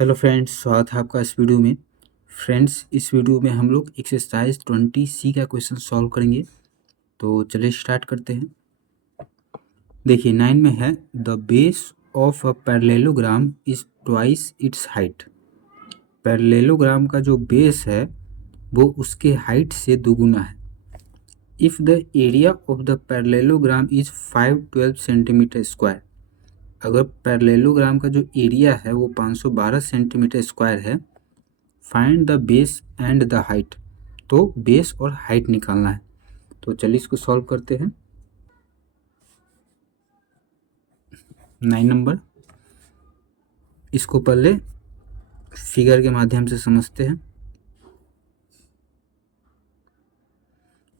Hello friends, स्वागत है आपका इस वीडियो में। फ्रेंड्स, इस वीडियो में हम लोग एक्सरसाइज 20C का क्वेश्चन सॉल्व करेंगे। तो चलिए स्टार्ट करते हैं। देखिए 9 में है the base of a parallelogram is twice its height. Parallelogram का जो बेस है वो उसके हाइट से दुगुना है। If the area of the parallelogram is 512 centimetre square. अगर पैरेललोग्राम का जो एरिया है वो 512 सेंटीमीटर स्क्वायर है, find the base and the height. तो बेस और हाइट निकालना है। तो चलिए इसको सॉल्व करते हैं। 9 नंबर, इसको पहले फिगर के माध्यम से समझते हैं।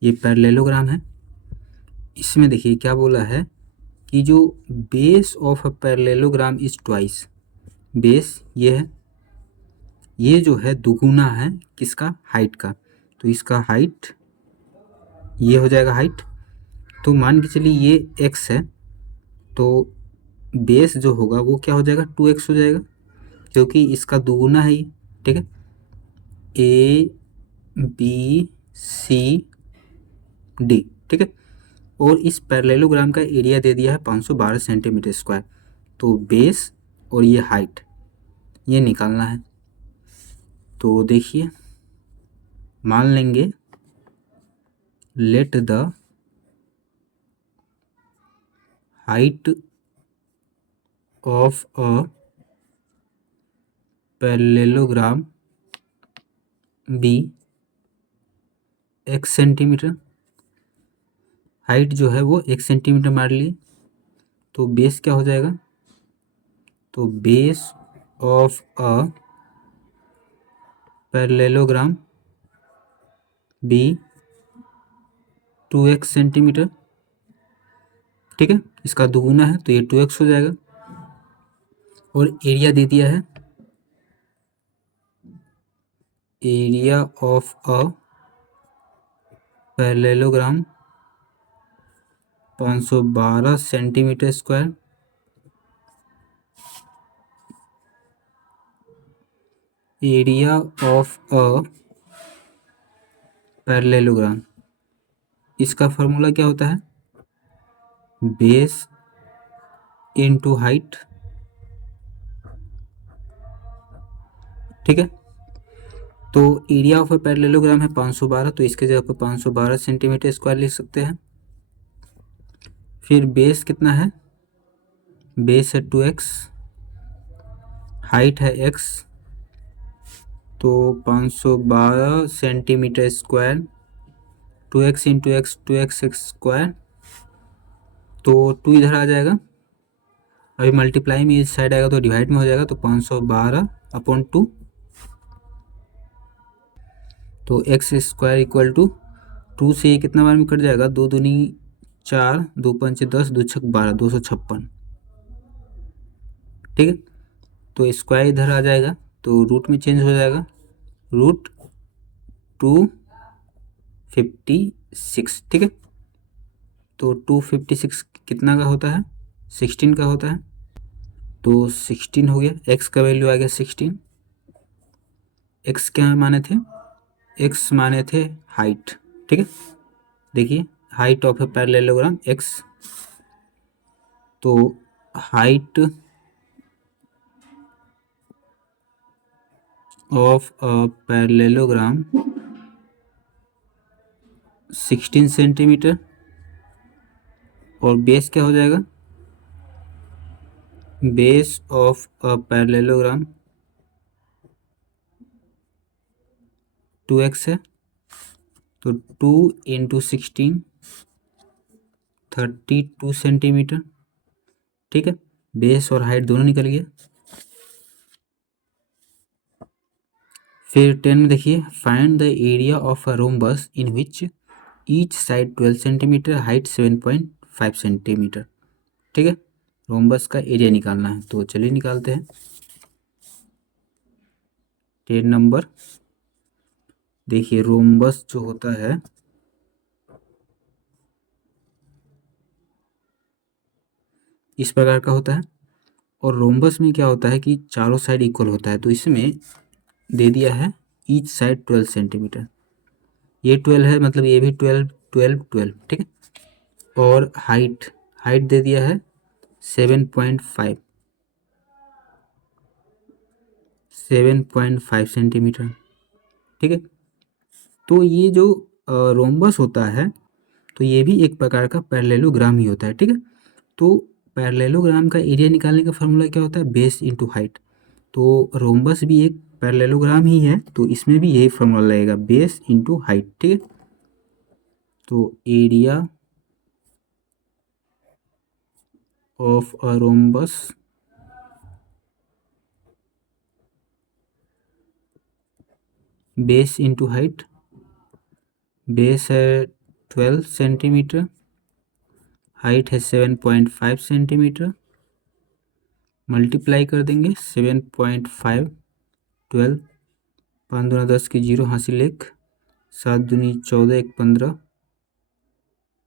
ये पैरेललोग्राम है। इसमें देखिए क्या बोला है कि जो base of a parallelogram is twice. Base ये है, ये जो है दुगुना है किसका? हाइट का। तो इसका हाइट ये हो जाएगा हाइट। तो मान के चलिए ये x है, तो बेस जो होगा वो क्या हो जाएगा? 2x हो जाएगा, क्योंकि इसका दुगुना है ये। ठीक है, A B C D। ठीक है, और इस पैरेललोग्राम का एरिया दे दिया है 512 सेंटीमीटर स्क्वायर। तो बेस और ये हाइट ये निकालना है। तो देखिए, मान लेंगे let the height of a parallelogram be x centimetre. Height जो है वो 1 सेंटीमीटर मान लिए। तो बेस क्या हो जाएगा? तो base of a parallelogram be 2x centimetre. ठीक है, इसका दुगुना है तो ये 2x हो जाएगा। और एरिया दे दिया है, area of a parallelogram 512 centimetre square. Area of a parallelogram, इसका फॉर्मूला क्या होता है? Base into height. ठीक है, तो एरिया ऑफ अ पैरेललोग्राम है 512, तो इसके जगह पर 512 सेंटीमीटर स्क्वायर लिख सकते हैं। फिर बेस कितना है? बेस है 2x, हाइट है x, तो 512 centimetre square. 2x into x 2x square, तो 2 इधर आ जाएगा। अभी मल्टीप्लाई में इस साइड आएगा तो डिवाइड में हो जाएगा, तो 512/2। तो एक्स स्क्वायर इक्वल टू 2 से ये कितना बार में कट जाएगा? 2 दूनी 4, 2 पंचे 10, 2 छक 12, 256। ठीक है, तो स्क्वायर इधर आ जाएगा तो रूट में चेंज हो जाएगा, रूट 256। ठीक है, तो 256 कितना का होता है? 16 का होता है। तो 16 हो गया, एक्स का वैल्यू आ गया 16। एक्स क्या माने थे? एक्स माने थे हाइट। ठीक है, देखिए height of a parallelogram x. तो height of a parallelogram 16 centimetre. और बेस क्या हो जाएगा? Base of a parallelogram 2x है, तो 2 इंटू 16 32 सेंटीमीटर। ठीक है, बेस और हाइट दोनों निकल गया। फिर 10 में देखिए, find the area of a rhombus in which each side 12 centimetre, height 7.5 centimetre. ठीक है, रोम्बस का एरिया निकालना है। तो चलिए निकालते हैं। 10 नंबर, देखिए रोम्बस जो होता है इस प्रकार का होता है, और रोम्बस में क्या होता है कि चारों साइड इक्वल होता है, तो इसमें दे दिया है ईच साइड 12 सेंटीमीटर। ये 12 है मतलब ये भी 12 12 12, ठीक है। और हाइट हाइट दे दिया है 7.5 7.5 सेंटीमीटर, ठीक है। तो ये जो रोम्बस होता है तो ये भी एक प्रकार का पैरेललोग्राम ही होता है, ठीक है। तो पैरेललोग्राम का एरिया निकालने का फॉर्मूला क्या होता है, बेस इंटू हाइट। तो रोम्बस भी एक पैरेललोग्राम ही है, तो इसमें भी यही फॉर्मूला लगेगा, बेस इंटू हाइट, ठीक है। तो area of a rhombus base into height, base है 12 सेंटीमीटर, हाइट है 7.5 सेंटीमीटर, मल्टीप्लाई कर देंगे 7.5 12, 5 दूना 10 की 0 हासिल 1, 7 दूनी 14 1 15,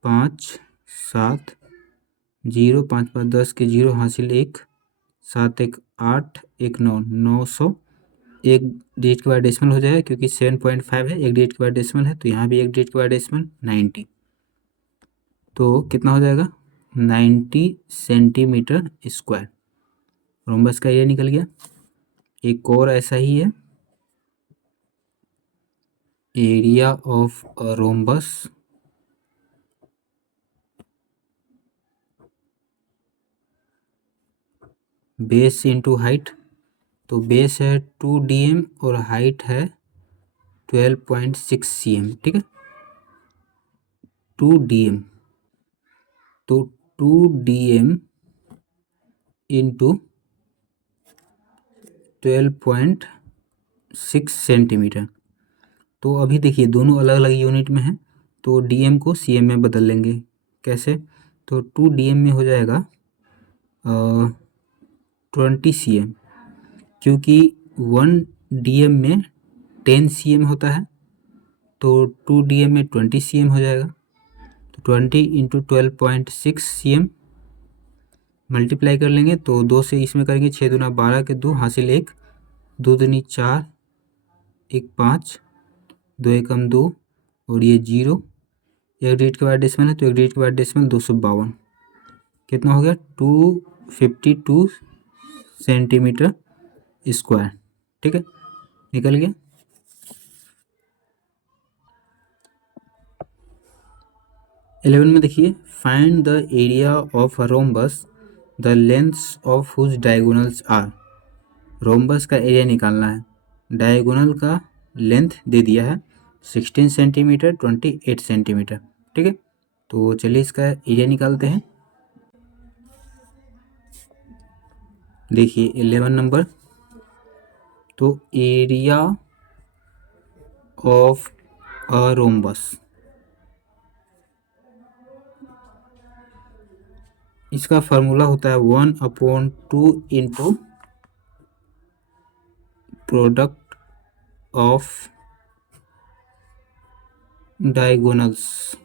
5 7 0, 5 5 10 की 0 हासिल 1, 7 1 8 1 9, 900। एक डिजिट के बाद डेसिमल हो जाएगा क्योंकि 7.5 है, एक डिजिट के बाद डेसिमल है, तो यहाँ भी एक डिजिट के बाद डेसिमल 90। तो कितना हो जाएगा 90 सेंटीमीटर स्क्वायर। रोम्बस का एरिया निकल गया। एक और ऐसा ही है, area of a rhombus base into height. तो बेस है 2 dm और हाइट है 12.6 cm, ठीक है। 2 dm, तो 2 dm इंटू 12.6 सेंटीमीटर। तो अभी देखिए दोनों अलग अलग यूनिट में हैं, तो dm को cm में बदल लेंगे। कैसे, तो 2 dm में हो जाएगा 20 cm, क्योंकि 1 dm में 10 cm होता है, तो 2 dm में 20 cm हो जाएगा। तो 20 इंटू 12.6 cm मल्टीप्लाई कर लेंगे, तो 2 से इसमें करेंगे 6 दूना 12 के 2 हासिल 1, 2 दूनी 4 1 5, 2 एकम 2 और ये 0, एक डिजिट के बाद डेसिमल है तो एक डिजिट के बाद डेसिमल 252, कितना हो गया 252 सेंटीमीटर स्क्वायर, ठीक है, निकल गया। इलेवन में देखिए, find the area of a rhombus the lengths of whose diagonals are. Rhombus का एरिया निकालना है, डायगोनल का लेंथ दे दिया है 16 सेंटीमीटर 28 सेंटीमीटर, ठीक है। तो चलिए इसका एरिया निकालते हैं। देखिए 11 नंबर, तो एरिया ऑफ अ रोम्बस, इसका फार्मूला होता है 1/2 इंटू प्रोडक्ट ऑफ डायगोनल्स,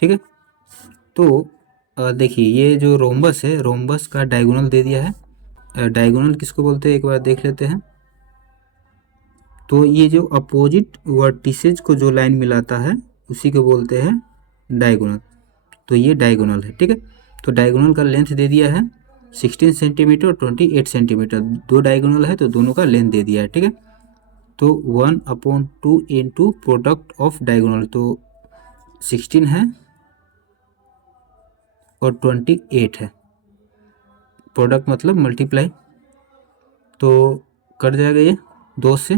ठीक है। तो देखिए ये जो रोम्बस है, रोम्बस का डायगोनल दे दिया है। डायगोनल किसको बोलते हैं एक बार देख लेते हैं। तो ये जो अपोजिट वर्टिसेज को जो लाइन मिलाता है उसी को बोलते हैं डायगोनल। तो ये डायगोनल है, ठीक है। तो डायगोनल का लेंथ दे दिया है 16 सेंटीमीटर और 28 सेंटीमीटर, दो डायगोनल है तो दोनों का लेंथ दे दिया है, ठीक है। तो 1/2 इंटू प्रोडक्ट ऑफ डायगोनल, तो 16 है और 28 है, प्रोडक्ट मतलब मल्टीप्लाई, तो कट जाएगा ये 2 से,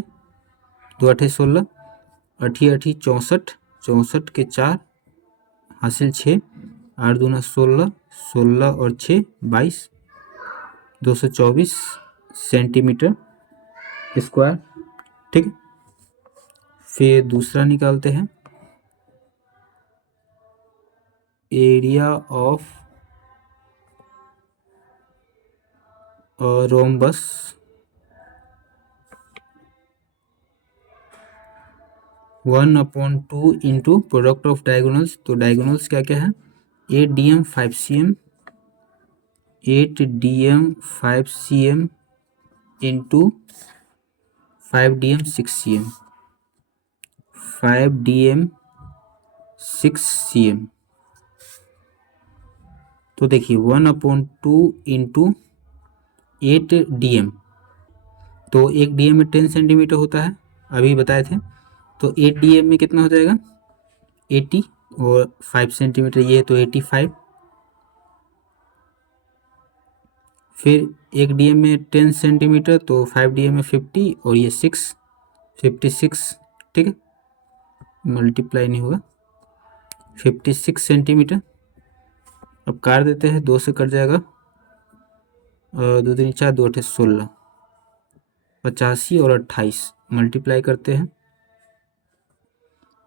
2 8 16, 8 8 64, 64 के 4 हासिल 6, 8 दूना 16, 16 और 6 22, 224 सेंटीमीटर स्क्वायर, ठीक है। फिर दूसरा निकालते हैं, area of rhombus 1/2 into product of diagonals. तो डायगोनल्स क्या क्या है, 8 dm 5 cm, 8 dm 5 cm into 5 dm 6 cm, 5 dm 6 cm। तो देखिए 1/2 इंटू 8 dm, तो 1 dm में 10 सेंटीमीटर होता है, अभी बताए थे। तो 8 dm में कितना हो जाएगा 80, और 5 सेंटीमीटर ये है तो 85। फिर 1 dm में 10 सेंटीमीटर तो 5 dm में 50, और ये 56, ठीक है, मल्टीप्लाई नहीं होगा, 56 सेंटीमीटर। अब काट देते हैं, 2 से कट जाएगा, 2 3 4 2 8 16, 85 और 28 मल्टीप्लाई करते हैं।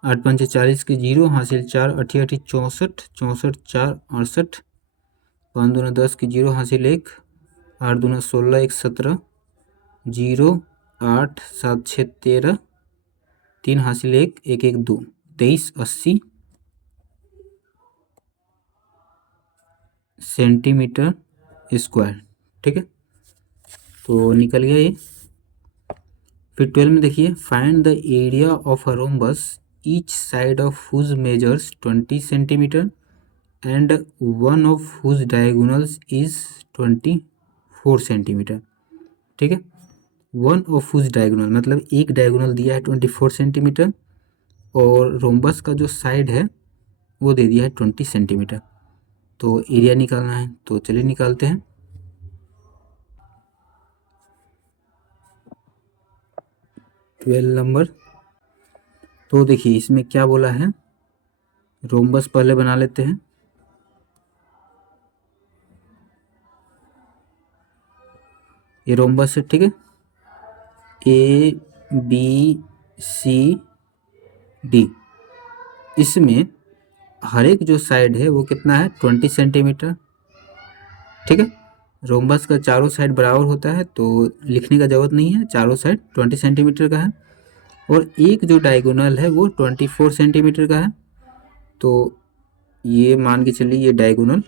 8 5 40 की 0 हासिल 4, 8 8 64, 64 4 68, 5 2 10 की 0 हासिल 1, 8 2 16 1 17, 0 8 7 6 13, 3 हासिल 1 1 1 2, 23 80 सेंटीमीटर स्क्वायर, ठीक है, तो निकल गया ये। फिर 12 में देखिए, find the area of a rhombus each side of whose measures 20 centimetre and one of whose diagonals is 24 centimetre, ठीक है। वन ऑफ हुज डायगोनल मतलब एक डायगोनल दिया है 24 सेंटीमीटर, और रोम्बस का जो साइड है वो दे दिया है 20 सेंटीमीटर। तो एरिया निकालना है, तो चलिए निकालते हैं। 12 नंबर, तो देखिए इसमें क्या बोला है, रोम्बस पहले बना लेते हैं। ये रोम्बस है, ठीक है, ABCD। इसमें हर एक जो साइड है वो कितना है 20 सेंटीमीटर, ठीक है। रोम्बस का चारों साइड बराबर होता है तो लिखने का ज़रूरत नहीं है, चारों साइड 20 सेंटीमीटर का है, और एक जो डायगोनल है वो 24 सेंटीमीटर का है। तो ये मान के चलिए ये डायगोनल,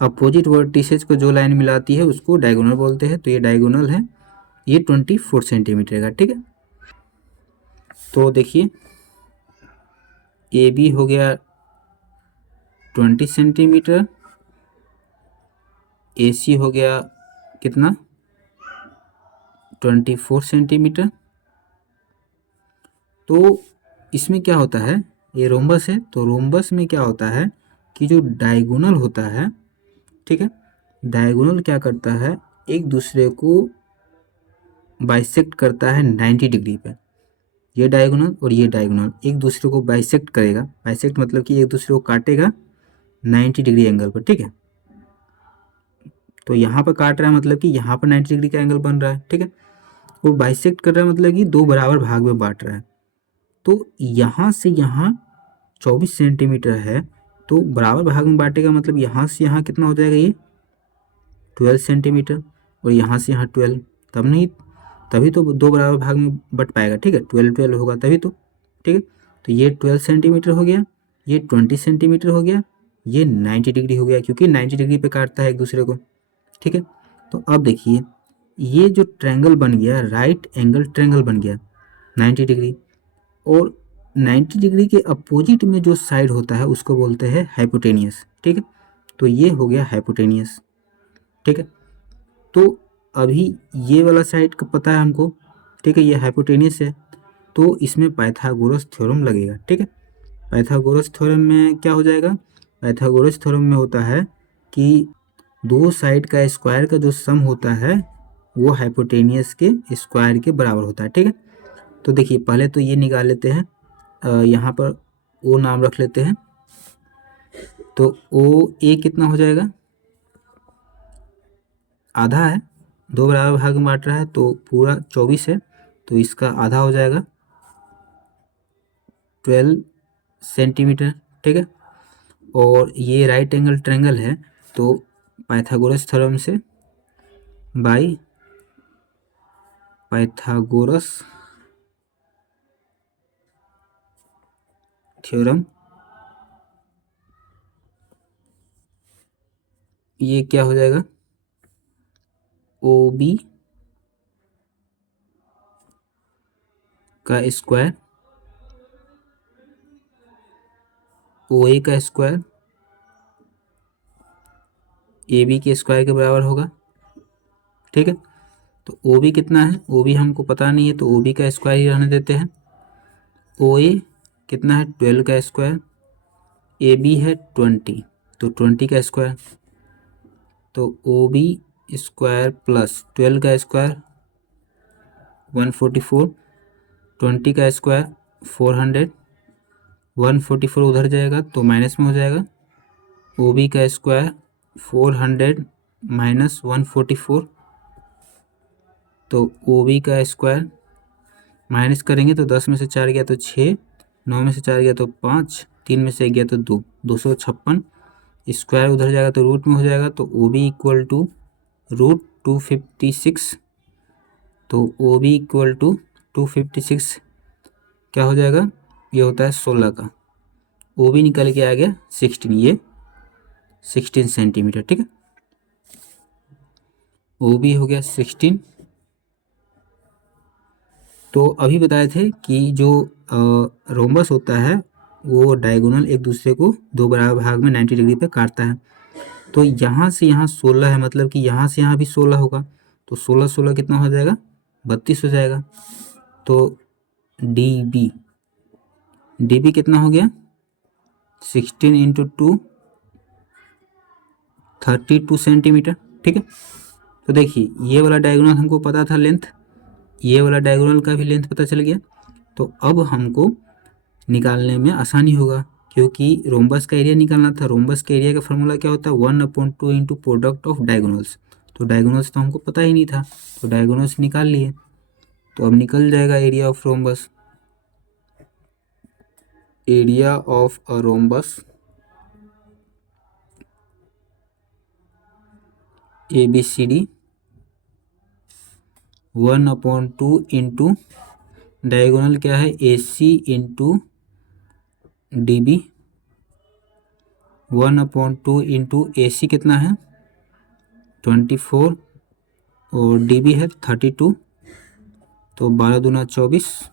अपोजिट वर्टिसेज को जो लाइन मिलाती है उसको डायगोनल बोलते हैं, तो ये डायगोनल है, ये 24 सेंटीमीटर का, ठीक है। तो देखिए ए बी हो गया 20 सेंटीमीटर, ए सी हो गया कितना 24 सेंटीमीटर। तो इसमें क्या होता है, ये रोम्बस है, तो रोम्बस में क्या होता है कि जो डायगोनल होता है, ठीक है, डायगोनल क्या करता है एक दूसरे को बाइसेक्ट करता है 90 डिग्री पे। ये डायगोनल और ये डायगोनल एक दूसरे को बाइसेक्ट करेगा, बाइसेक्ट मतलब कि एक दूसरे को काटेगा 90 डिग्री एंगल पर, ठीक है। तो यहाँ पर काट रहा है मतलब कि यहाँ पर 90 डिग्री का एंगल बन रहा है, ठीक है। वो बाइसेक्ट कर रहा है मतलब कि दो बराबर भाग में बांट रहा है। तो यहाँ से यहाँ 24 सेंटीमीटर है, तो बराबर भाग में बांटेगा मतलब यहाँ से यहाँ कितना हो जाएगा ये 12 सेंटीमीटर, और यहाँ से यहाँ 12, तब नहीं, तभी तो दो बराबर भाग में बट पाएगा, ठीक है, 12 12 होगा तभी तो, ठीक है। तो ये 12 सेंटीमीटर हो गया, ये 20 सेंटीमीटर हो गया, ये 90 डिग्री हो गया, क्योंकि 90 डिग्री पे काटता है एक दूसरे को, ठीक है। तो अब देखिए ये जो ट्रायंगल बन गया, राइट एंगल ट्रायंगल बन गया 90 डिग्री, और 90 डिग्री के अपोजिट में जो साइड होता है उसको बोलते हैं हाइपोटेनियस, ठीक है। तो ये हो गया हाइपोटेनियस, ठीक है। तो अभी ये वाला साइड का पता है हमको, ठीक है, ये हाइपोटेनियस है, तो इसमें पाइथागोरस थ्योरम लगेगा, ठीक है। पाइथागोरस थ्योरम में क्या हो जाएगा, पाइथागोरस थ्योरम में होता है कि दो साइड का स्क्वायर का जो सम होता है वो हाइपोटेनियस के स्क्वायर के बराबर होता है, ठीक है। तो देखिए पहले तो ये निकाल लेते हैं, यहाँ पर ओ नाम रख लेते हैं, तो ओ ए कितना हो जाएगा, आधा है, दो बराबर भाग में बांट रहा है तो पूरा 24 है, तो इसका आधा हो जाएगा 12 सेंटीमीटर, ठीक है। और ये राइट एंगल ट्रायंगल है, तो पाइथागोरस थ्योरम से बाय पाइथागोरस थ्योरम ये क्या हो जाएगा, ओ बी का स्क्वायर ओ ए का स्क्वायर ए बी के स्क्वायर के बराबर होगा। ठीक है, तो ओ बी कितना है, ओ बी हमको पता नहीं है, तो ओ बी का स्क्वायर ही रहने देते हैं। ओ ए कितना है, 12 का स्क्वायर, ए बी है 20, तो 20 का स्क्वायर, तो ओ बी स्क्वायर प्लस 12 का स्क्वायर 144, 20 का स्क्वायर 400, 144 उधर जाएगा तो माइनस में हो जाएगा। ओ बी का स्क्वायर 400 माइनस 144, तो ओ बी का स्क्वायर माइनस करेंगे तो 10 में से 4 गया तो 6, 9 में से 4 गया तो 5, 3 में से 1 गया तो 2, 256 स्क्वायर उधर जाएगा तो रूट में हो जाएगा, तो O B equal to root 256, तो ओ बी इक्वल टू 256 क्या हो जाएगा, ये होता है 16 का, ओ बी निकल के आ गया 16, ये 16 सेंटीमीटर। ठीक है, ओ बी हो गया 16। तो अभी बताए थे कि जो रोम्बस होता है वो डायगोनल एक दूसरे को दो बराबर भाग में 90 डिग्री पे काटता है। तो यहाँ से यहाँ 16 है, मतलब कि यहाँ से यहाँ भी 16 होगा, तो 16 16 कितना हो जाएगा, 32 हो जाएगा। तो डी बी कितना हो गया, 16 इंटू 2 32 सेंटीमीटर। ठीक है, तो देखिए ये वाला डायगोनल हमको पता था लेंथ, ये वाला डायगोनल का भी लेंथ पता चल गया। तो अब हमको निकालने में आसानी होगा, क्योंकि रोम्बस का एरिया निकालना था। रोम्बस का एरिया का फॉर्मूला क्या होता है, 1/2 इंटू प्रोडक्ट ऑफ डायगोनल्स। तो डायगोनल्स तो हमको पता ही नहीं था, तो डायगोनल्स निकाल लिए, तो अब निकल जाएगा area of rhombus. Area of a rhombus A B C D 1/2 into diagonal क्या है, A C into D B, 1/2 into A C कितना है 24 और डी बी है 32, तो 12 दूना 24,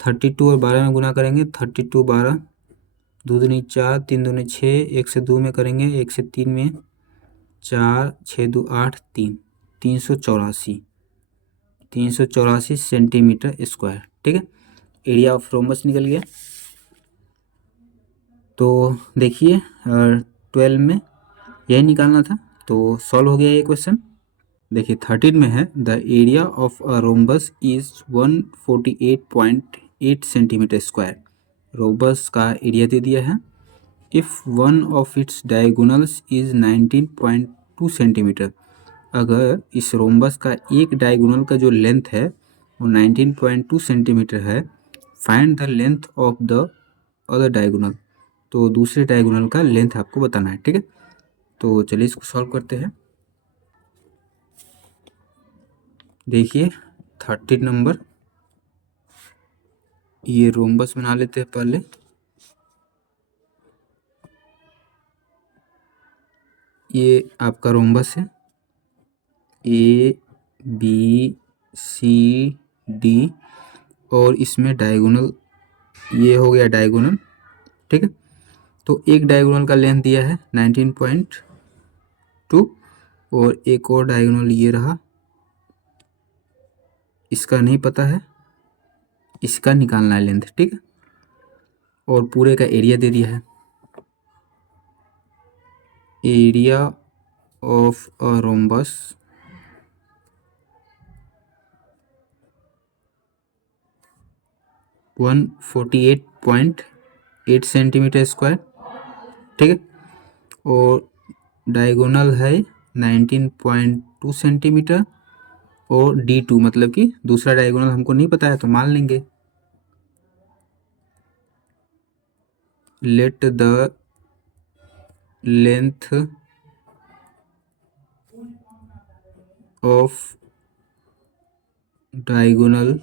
32 और 12 में गुना करेंगे, 32 12, 2 दूनी 4, 3 दूनी 6, 1 से 2 में करेंगे, 1 से 3 में 4, 6 2 8 3, 384 सेंटीमीटर स्क्वायर। ठीक है, एरिया ऑफ रोम्बस निकल गया। तो देखिए 12 में यही निकालना था, तो सॉल्व हो गया ये क्वेश्चन। देखिए 13 में है, the area of a rhombus is 148.8 centimetre square. Rhombus का एरिया दे दिया है। If one of its diagonals is 19.2 centimetre, अगर इस रोम्बस का एक डायगोनल का जो लेंथ है वो 19.2 सेंटीमीटर है, find the length of the other diagonal. तो दूसरे डायगोनल का लेंथ आपको बताना है। ठीक है, तो चलिए इसको सॉल्व करते हैं। देखिए 13 नंबर, ये रोम्बस बना लेते हैं पहले। ये आपका रोम्बस है, ए बी सी डी, और इसमें डायगोनल, ये हो गया डायगोनल। ठीक है, तो एक डायगोनल का लेंथ दिया है 19.2 और एक और डायगोनल ये रहा, इसका नहीं पता है, इसका निकालना है लेंथ। ठीक है, और पूरे का एरिया दे दिया है। Area of a rhombus one 48.8 centimetre square. ठीक है, और डायगोनल है 19.2 सेंटीमीटर, और D2 मतलब कि दूसरा डायगोनल हमको नहीं पता है तो मान लेंगे। Let the length of diagonal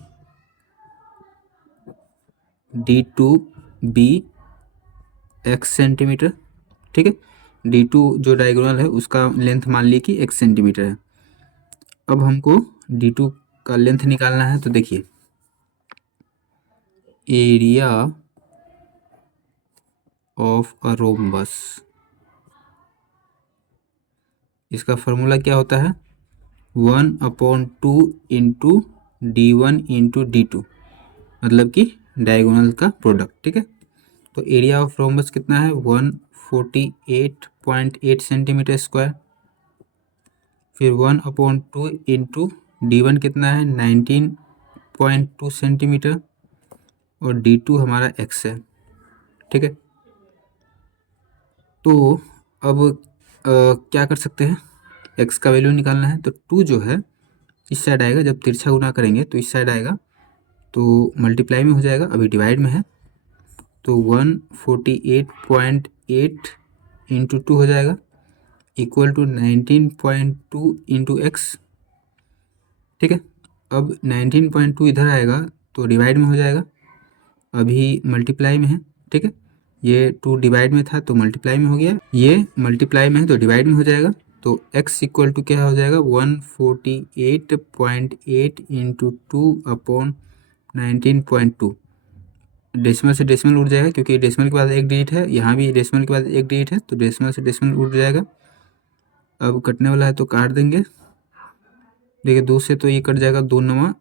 D2 be x centimetre. ठीक है, D2 जो डायगोनल है उसका लेंथ मान ली कि 1 सेंटीमीटर है। अब हमको D2 का लेंथ निकालना है। तो देखिए एरिया ऑफ अ रोम्बस, इसका फॉर्मूला क्या होता है 1/2 इंटू D1 इंटू D2, मतलब कि डायगोनल का प्रोडक्ट। ठीक है, तो एरिया ऑफ रोम्बस कितना है 148.8 सेंटीमीटर स्क्वायर। फिर 1/2 इंटू D1 कितना है 19.2 सेंटीमीटर और D2 हमारा x है। ठीक है, तो अब क्या कर सकते हैं, x का वैल्यू निकालना है। तो 2 जो है इस साइड आएगा, जब तिरछा गुना करेंगे तो इस साइड आएगा, तो मल्टीप्लाई में हो जाएगा, अभी डिवाइड में है। तो 148.8 इंटू 2 हो जाएगा इक्वल टू 19.2 इंटू एक्स। ठीक है, अब 19.2 इधर आएगा तो डिवाइड में हो जाएगा, अभी मल्टीप्लाई में है। ठीक है, ये 2 डिवाइड में था तो मल्टीप्लाई में हो गया, ये मल्टीप्लाई में है तो डिवाइड में हो जाएगा। तो x इक्वल टू क्या हो जाएगा 148.8 इंटू 2/19.2। डेसिमल से डेसिमल उड़ जाएगा क्योंकि डेसिमल के बाद एक डिजिट है, यहाँ भी डेसिमल के बाद एक डिजिट है, तो डेसिमल से डेसिमल उड़ जाएगा। अब कटने वाला है तो काट देंगे। देखिए 2 से तो ये कट जाएगा, 2 9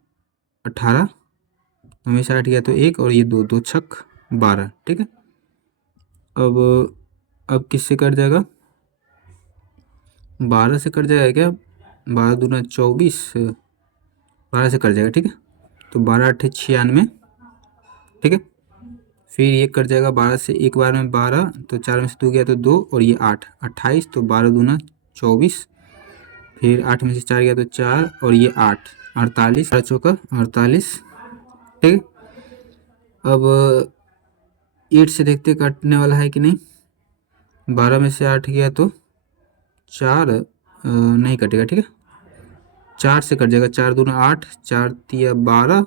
18, हमेशा 8 गया तो 1 और ये 2 2 छक 12। ठीक है, अब किससे कट जाएगा 12 से कट जाएगा क्या, 12 दूना 24, 12 से कट जाएगा। ठीक है, तो 12 8 96। ठीक है, फिर ये कट जाएगा 12 से, एक बार में 12, तो 4 में से 2 गया तो 2 और ये 8 28, तो 12 दूना 24, फिर 8 में से 4 गया तो 4 और ये 8 48, 4 चौका 48। ठीक है, अब 8 से देखते कटने वाला है कि नहीं। 12 में से 8 गया तो 4 नहीं कटेगा। ठीक है, 4 से कट जाएगा, 4 दूना 8, 4 तिया 12,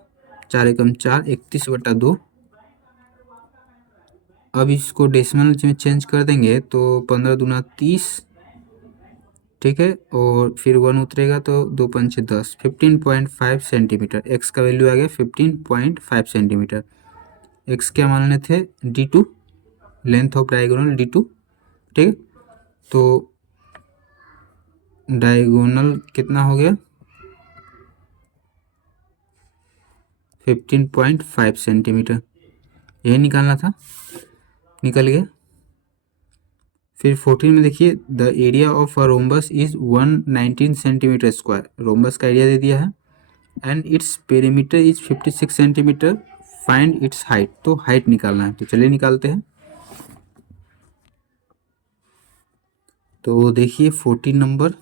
4 एकम 4, 31/2। अब इसको डेसिमल में चेंज कर देंगे तो 15 दूना 30। ठीक है, और फिर 1 उतरेगा तो 2 पंचे 10, 15.5 सेंटीमीटर। एक्स का वैल्यू आ गया 15.5 सेंटीमीटर। एक्स क्या मानने थे D2, length of diagonal D2। ठीक है, तो डायगोनल कितना हो गया 15.5 सेंटीमीटर, यही निकालना था, निकल गया। फिर 14 में देखिए the area of a rhombus is 119 centimetre square. Rhombus का एरिया दे दिया है and its perimeter is 56 centimetre, find its height. तो हाइट निकालना है, तो चलिए निकालते हैं। तो देखिए 14 नंबर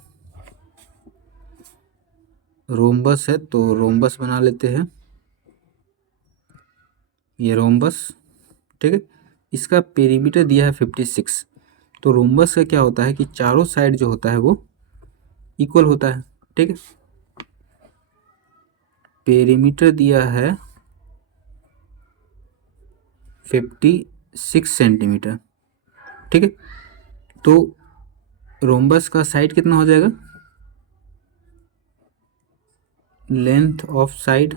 रोम्बस है, तो रोम्बस बना लेते हैं, ये रोम्बस। ठीक है, इसका पेरीमीटर दिया है 56। तो रोम्बस का क्या होता है कि चारों साइड जो होता है वो इक्वल होता है। ठीक है, पेरीमीटर दिया है 56 सेंटीमीटर। ठीक है, तो रोम्बस का साइड कितना हो जाएगा, लेंथ ऑफ साइड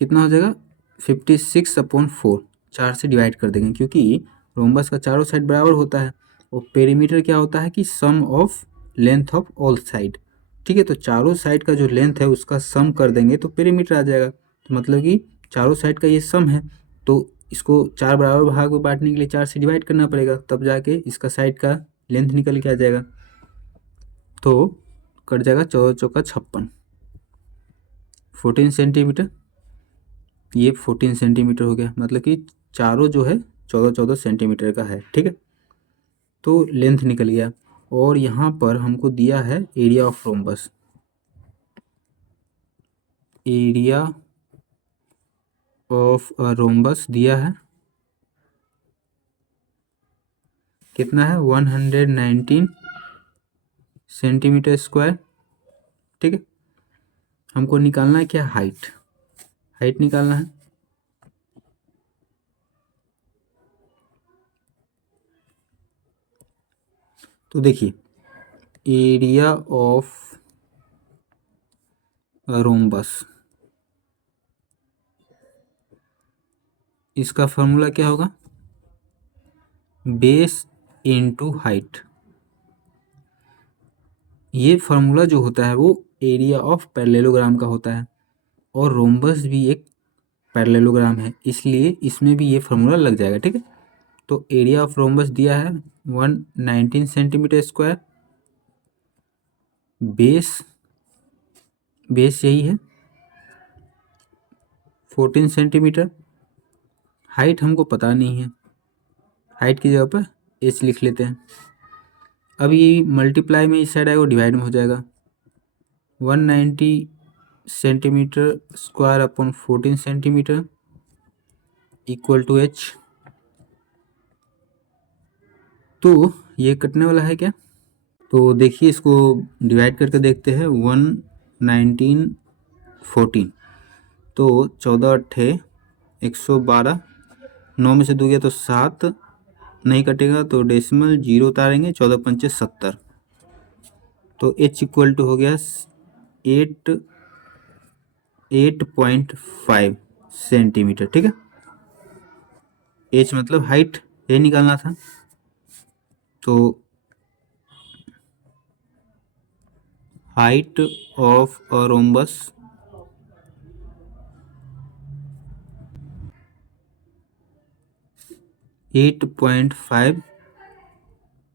कितना हो जाएगा 56/4, 4 से डिवाइड कर देंगे क्योंकि रोम्बस का चारों साइड बराबर होता है। और पेरीमीटर क्या होता है कि sum of length of all side. ठीक है, तो चारों साइड का जो लेंथ है उसका सम कर देंगे तो पेरीमीटर आ जाएगा। तो मतलब कि चारों साइड का ये सम है, तो इसको 4 बराबर भाग में बांटने के लिए 4 से डिवाइड करना पड़ेगा, तब जाके इसका साइड का लेंथ निकल के आ जाएगा। तो कट जाएगा 14 चौका 56, 14 सेंटीमीटर। ये 14 सेंटीमीटर हो गया, मतलब कि चारों जो है 14 सेंटीमीटर का है। ठीक है, तो लेंथ निकल गया। और यहाँ पर हमको दिया है area of rhombus, area of rhombus दिया है कितना है 119 सेंटीमीटर स्क्वायर। ठीक है, हमको निकालना है क्या हाइट, हाइट निकालना है। तो देखिए एरिया ऑफ रोम्बस, इसका फॉर्मूला क्या होगा, बेस इनटू हाइट। ये फार्मूला जो होता है वो एरिया ऑफ पैरेललोग्राम का होता है, और रोम्बस भी एक पैरेललोग्राम है, इसलिए इसमें भी ये फार्मूला लग जाएगा। ठीक है, तो एरिया ऑफ रोम्बस दिया है 119 सेंटीमीटर स्क्वायर, बेस बेस यही है 14 सेंटीमीटर, हाइट हमको पता नहीं है, हाइट की जगह पर एच लिख लेते हैं। अब ये मल्टीप्लाई में इस साइड आएगा, डिवाइड में हो जाएगा, 190 centimetre square upon 14 centimetre equal to h. तो ये कटने वाला है क्या, तो देखिए इसको डिवाइड करके देखते हैं, 119 14, तो 14 अट्ठे 112, 9 में से 2 गया तो 7 नहीं कटेगा, तो डेसिमल 0 उतारेंगे, 14 पंचे 70, तो एच इक्वल टू हो गया 8.5 सेंटीमीटर। ठीक है, एच मतलब हाइट, ये निकालना था। तो height of a rhombus 8.5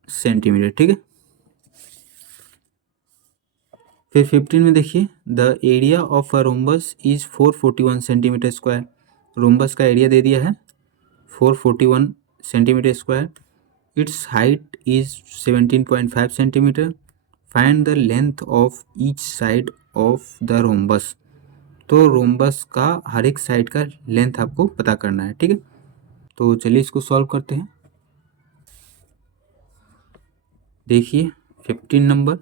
centimetre. ठीक है, फिर 15 में देखिए, the area of a rhombus is 441 centimetre square. Rhombus का एरिया दे दिया है 441 centimetre square, it's height is 17.5 centimetre, find the length of each side of the rhombus. तो रोम्बस का हर एक साइड का लेंथ आपको पता करना है। ठीक है, तो चलिए इसको सॉल्व करते हैं। देखिए 15 नंबर,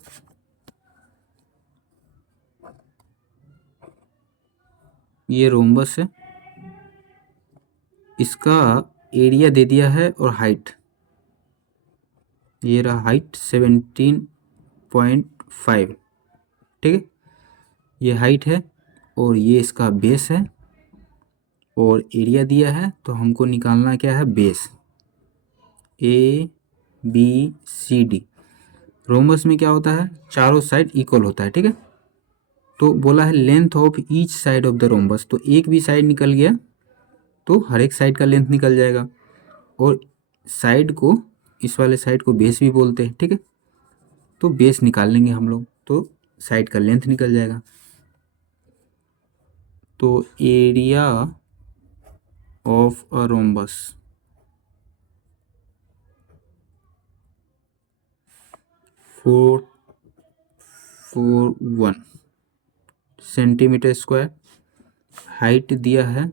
ये रोम्बस है, इसका एरिया दे दिया है और हाइट, ये रहा हाइट 17.5। ठीक है, ये हाइट है और ये इसका बेस है, और एरिया दिया है, तो हमको निकालना क्या है, base. A B C D, rhombus में क्या होता है, चारों साइड इक्वल होता है। ठीक है, तो बोला है length of each side of the rhombus, तो एक भी साइड निकल गया तो हर एक साइड का लेंथ निकल जाएगा, और साइड को, इस वाले साइड को बेस भी बोलते हैं। ठीक है, तो बेस निकाल लेंगे हम लोग, तो साइड का लेंथ निकल जाएगा। तो area of a rhombus 441 centimetre square, height दिया है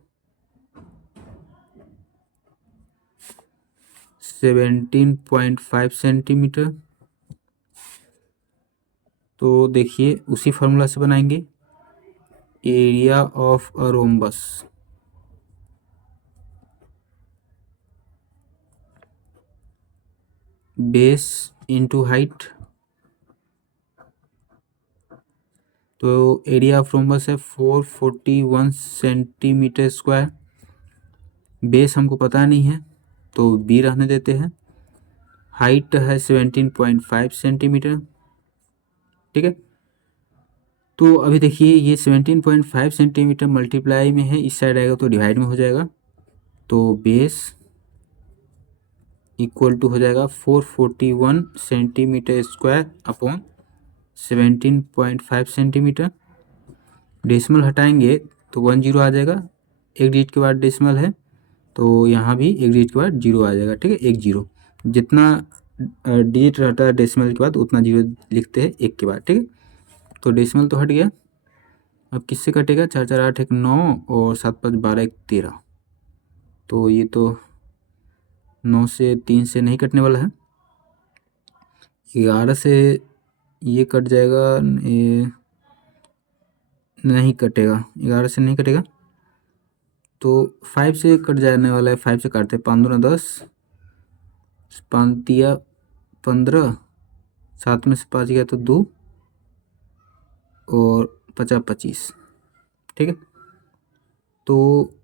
17.5 सेंटीमीटर। तो देखिए उसी फार्मूला से बनाएंगे, area of a rhombus base into height, तो एरिया ऑफ रोम्बस है 441 सेंटीमीटर स्क्वायर, बेस हमको पता नहीं है तो बी रहने देते हैं, हाइट है 17.5 सेंटीमीटर। ठीक है, तो अभी देखिए ये 17.5 सेंटीमीटर मल्टीप्लाई में है, इस साइड आएगा तो डिवाइड में हो जाएगा, तो बेस इक्वल टू हो जाएगा 441 centimetre square upon 17.5 centimetre. Decimal हटाएंगे तो 10 आ जाएगा, एक डिजिट के बाद डेसिमल है तो यहाँ भी एक डिजिट के बाद जीरो आ जाएगा। ठीक है, एक जीरो, जितना डिजिट रहता है डेसिमल के बाद उतना जीरो लिखते हैं एक के बाद। ठीक है, तो डेसिमल तो हट गया, अब किससे कटेगा, 4 4 8 1 9 और 7 5 12 1 13, तो ये तो 9 से 3 से नहीं कटने वाला है, 11 से ये कट जाएगा, ये नहीं कटेगा, 11 से नहीं कटेगा, तो 5 से कट जाने वाला है, 5 से काटते हैं, 5 दूना 10, 5 तिया 15, 7 में से 5 गया तो 2 और 50 25। ठीक है, तो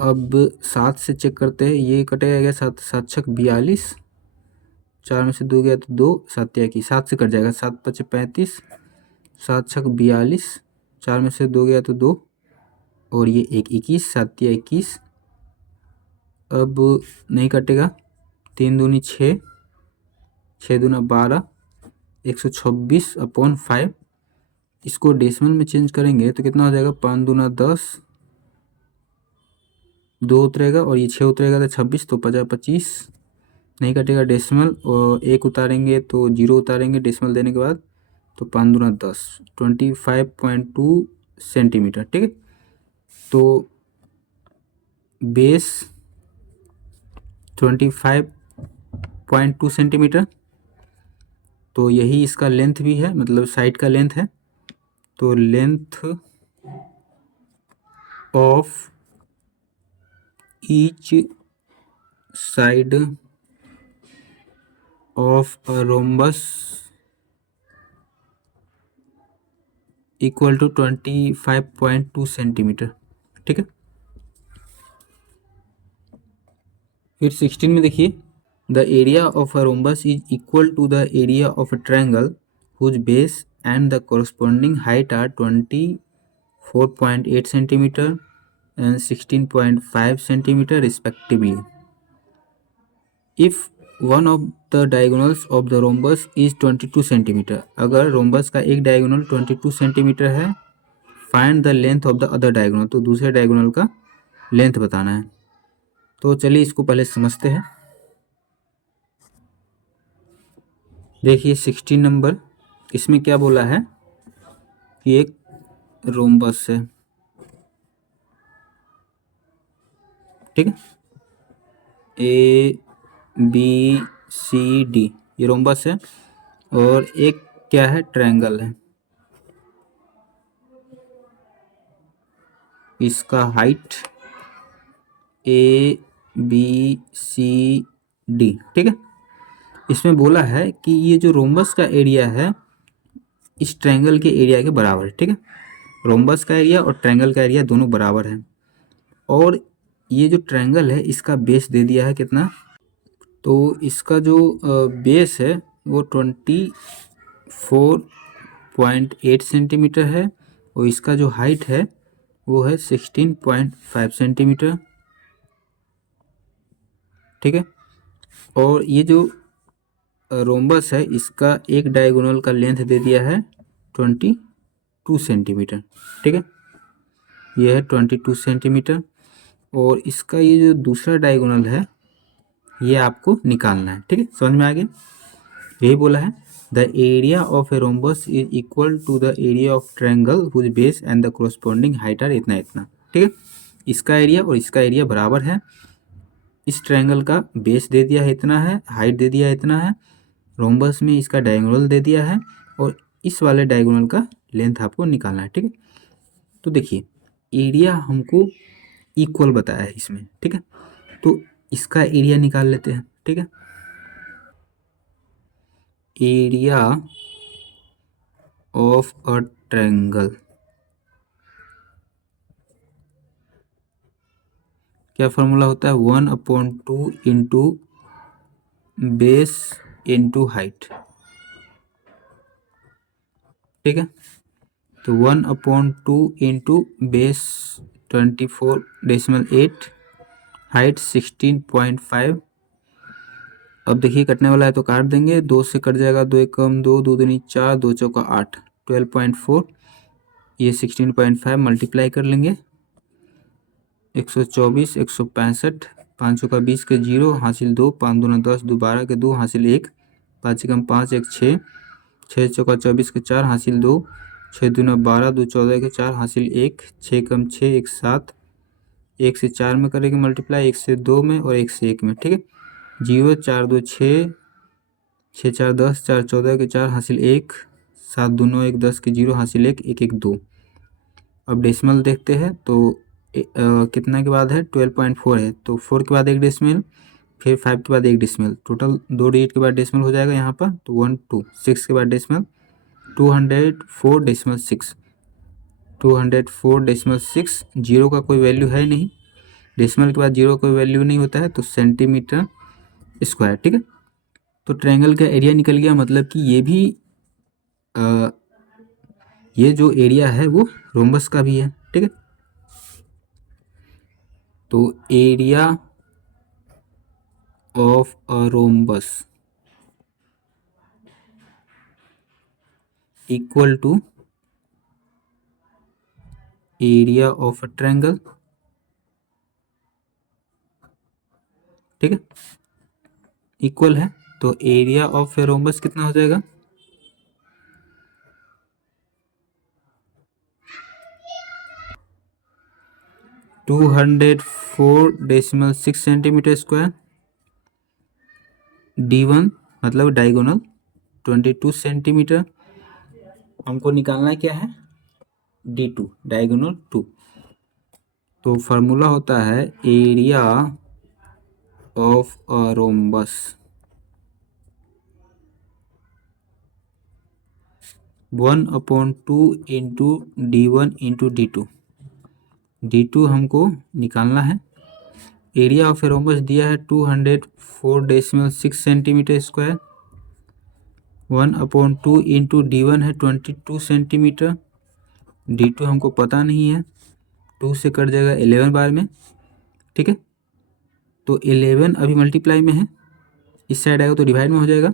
अब 7 से चेक करते हैं, ये कटेगा क्या, 7 7 छक 42, 4 में से 2 गया तो 2, 7 की 7 से कट जाएगा, 7 5 35, 7 छक 42, 4 में से 2 गया तो 2 और ये 21, 7 21। अब नहीं कटेगा, 3 दूनी 6, 6 दूना 12, 126/5। इसको डेसिमल में चेंज करेंगे तो कितना हो जाएगा, 5 दूना 10, 2 उतरेगा और ये 6 उतरेगा तो 26, तो 50 25। नहीं कटेगा डेसिमल, और 1 उतारेंगे तो 0 उतारेंगे डेसिमल देने के बाद, तो 5 दूना 10, 25.2 सेंटीमीटर। ठीक है, तो बेस 25.2 सेंटीमीटर, तो यही इसका लेंथ भी है, मतलब साइड का लेंथ है। तो length of each side of a rhombus equal to 25.2 centimetre. ठीक है, फिर 16 में देखिए, the area of a rhombus is equal to the area of a triangle whose base and the corresponding height are 24.8 centimeter and 16.5 centimeter respectively. If one of the diagonals of the rhombus is 22 centimeter, अगर rhombus का एक diagonal 22 centimetre है, find the length of the other diagonal, तो दूसरे diagonal का length बताना है। तो चलिए इसको पहले समझते हैं। देखिए 16 नंबर, इसमें क्या बोला है कि एक रोम्बस है। ठीक है, ए बी सी डी, ये रोम्बस है, और एक क्या है, ट्रायंगल है। इसका height A B C D. ठीक है, इसमें बोला है कि ये जो रोम्बस का एरिया है इस ट्रायंगल के एरिया के बराबर है। ठीक है, रोम्बस का एरिया और ट्रायंगल का एरिया दोनों बराबर है, और ये जो ट्रायंगल है इसका बेस दे दिया है कितना, तो इसका जो बेस है वो 24.8 सेंटीमीटर है, और इसका जो हाइट है वो है 16.5 सेंटीमीटर। ठीक है, और ये जो रोम्बस है इसका एक डायगोनल का लेंथ दे दिया है 22 सेंटीमीटर। ठीक है, ये है 22 सेंटीमीटर, और इसका ये जो दूसरा डायगोनल है ये आपको निकालना है। ठीक है, समझ में आ गया, यही बोला है, the area of a rhombus is equal to the area of triangle whose base and the corresponding height are इतना इतना। ठीक है, इसका एरिया और इसका एरिया बराबर है, इस ट्रायंगल का बेस दे दिया है इतना है, हाइट दे दिया है इतना है, रोम्बस में इसका डायगोनल दे दिया है, और इस वाले डायगोनल का लेंथ आपको निकालना है। ठीक है, तो देखिए एरिया हमको इक्वल बताया है इसमें। ठीक है, तो इसका एरिया निकाल लेते हैं। ठीक है, एरिया ऑफ अ ट्रायंगल क्या फॉर्मूला होता है, 1/2 इंटू बेस इंटू हाइट। ठीक है, तो 1/2 इंटू बेस 24.8, हाइट 16.5। अब देखिए कटने वाला है तो काट देंगे, 2 से कट जाएगा, 2 एक कम 2, 2 दूनी 4, 2 चौका 8, 12.4, ये 16.5 मल्टीप्लाई कर लेंगे, 124, 165, 5 का 20 के 0 हासिल 2, 5 दूना 10, 2 12 के 2 हासिल 1, 5 कम 5 1 6, 6 चौका 24 के 4 हासिल 2, 6 दूना 12, 2 14 के 4 हासिल 1, 6 कम 6 1 7, 1 से 4 में करेंगे मल्टीप्लाई, 1 से 2 में और 1 से 1 में। ठीक है, 0 4 2 6, 6 4 10, 4 14 के 4 हासिल 1, 7 2 9 1 10 के 0 हासिल 1, 1 1 2। अब डेसिमल देखते हैं, तो कितना के बाद है, 12.4 है, तो 4 के बाद एक डेसिमल, फिर 5 के बाद 1 डेसिमल, टोटल 2 डिजिट के बाद डेसिमल हो जाएगा यहाँ पर, तो 1 2, 6 के बाद डेसिमल 204.6, 204.6, जीरो का कोई वैल्यू है नहीं, डेसिमल के बाद जीरो का कोई वैल्यू नहीं होता है, तो सेंटीमीटर स्क्वायर। ठीक है, तो ट्रायंगल का एरिया निकल गया, मतलब कि ये भी ये जो एरिया है वो रोम्बस का भी है। ठीक है, तो area of a rhombus equal to area of a triangle. ठीक है, इक्वल है, तो एरिया ऑफ ए रोम्बस कितना हो जाएगा, टू 204.6 सेंटीमीटर स्क्वायर, D1 मतलब डायगोनल 22 सेंटीमीटर, हमको निकालना क्या है, D2 डायगोनल 2। तो फार्मूला होता है area of a rhombus 1/2 into D1 into D2, D2 हमको निकालना है। एरिया ऑफ ए रोम्बस दिया है 204.6 सेंटीमीटर स्क्वायर, 1/2 इंटू D1 है 22 सेंटीमीटर, D2 हमको पता नहीं है, 2 से कट जाएगा 11 बार में। ठीक है, तो 11 अभी मल्टीप्लाई में है, इस साइड आएगा तो डिवाइड में हो जाएगा,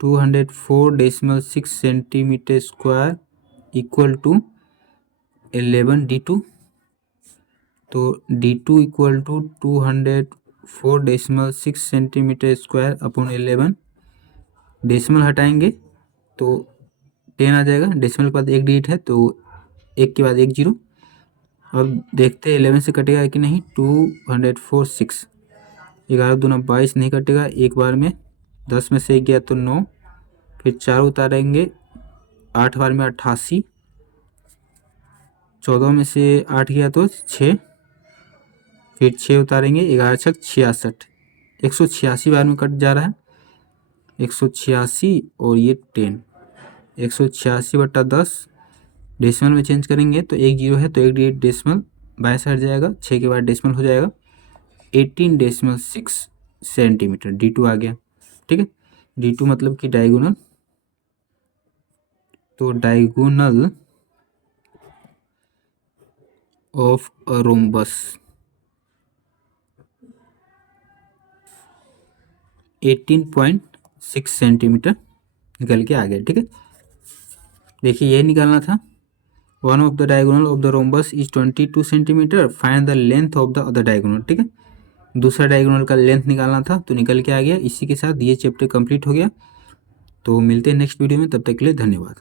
204.6 centimetre square equal to 11 D2, तो D2 equal to 204.6 centimetre square upon 11, decimal हटाएंगे तो 10 आ जाएगा, डेसिमल के बाद एक डिजिट है तो एक के बाद एक जीरो। अब देखते हैं 11 से कटेगा कि नहीं, 204.6, 11 दूना 22 नहीं कटेगा, एक बार में 10 में से 1 गया तो 9, फिर 4 उतारेंगे, 8 बार में 88, 14 में से 8 गया तो 6, फिर 6 उतारेंगे, 11 छक 66, 186 बार में कट जा रहा है, 186 और ये 10, 186/10, डेसिमल में चेंज करेंगे तो एक जीरो है तो एक डिजिट डेसिमल बाएं साइड जाएगा, 6 के बाद डेसिमल हो जाएगा 18.6 सेंटीमीटर, D2 आ गया। ठीक है, D2 मतलब कि डायगोनल, तो diagonal of a rhombus 18.6 centimetre निकल के आ गया। ठीक है, देखिए ये निकालना था, one of the diagonal of the rhombus is 22 centimetre, find the length of the other diagonal. ठीक है, दूसरा डायगोनल का लेंथ निकालना था तो निकल के आ गया। इसी के साथ ये चैप्टर कंप्लीट हो गया, तो मिलते हैं नेक्स्ट वीडियो में, तब तक के लिए धन्यवाद।